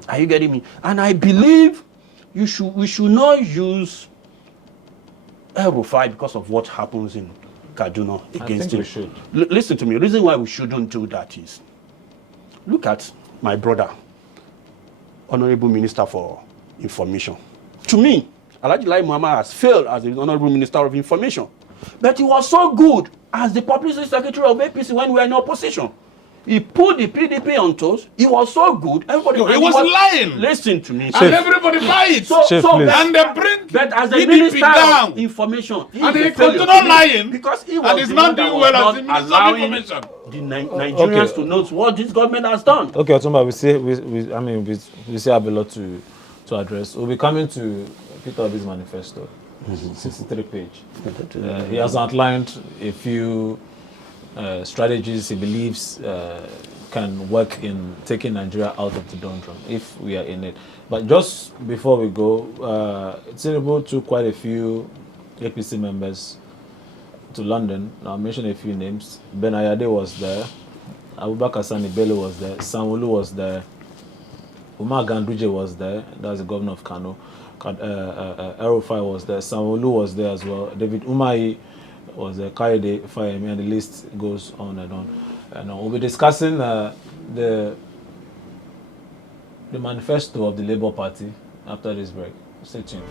Are you getting me? And I believe we should not use El-Rufai because of what happens in Kaduna against him. We should. Listen to me. The reason why we shouldn't do that is, look at my brother, Honorable Minister for Information. To me, Alhaji Lai Muhammad has failed as the Honorable Minister of Information. But he was so good as the Publicity Secretary of APC when we were in opposition. He put the PDP on toes. He was so good. Everybody. No, he was lying. Listen to me. And everybody buy it. And they bring but as the PDP Minister down. of Information, And he continued lying because he was and is not doing well as the Minister of Information. The Nigerians to know what this government has done. Okay, Otumba, we still have a lot to address. We'll be coming to Peter Obi's manifesto, 63 page. He has outlined a few strategies he believes can work in taking Nigeria out of the doldrum if we are in it. But just before we go, Tinubu took quite a few APC members to London. I'll mention a few names. Ben Ayade was there. Abubakar Sani Bello was there. Sanwo-Olu was there. Umar Ganduje was there. That's the governor of Kano. El-Rufai was there. Sanwo-Olu was there as well. David Umahi was there. Kayode Fayemi, and the list goes on and on. And we'll be discussing the manifesto of the Labour Party after this break. Stay tuned.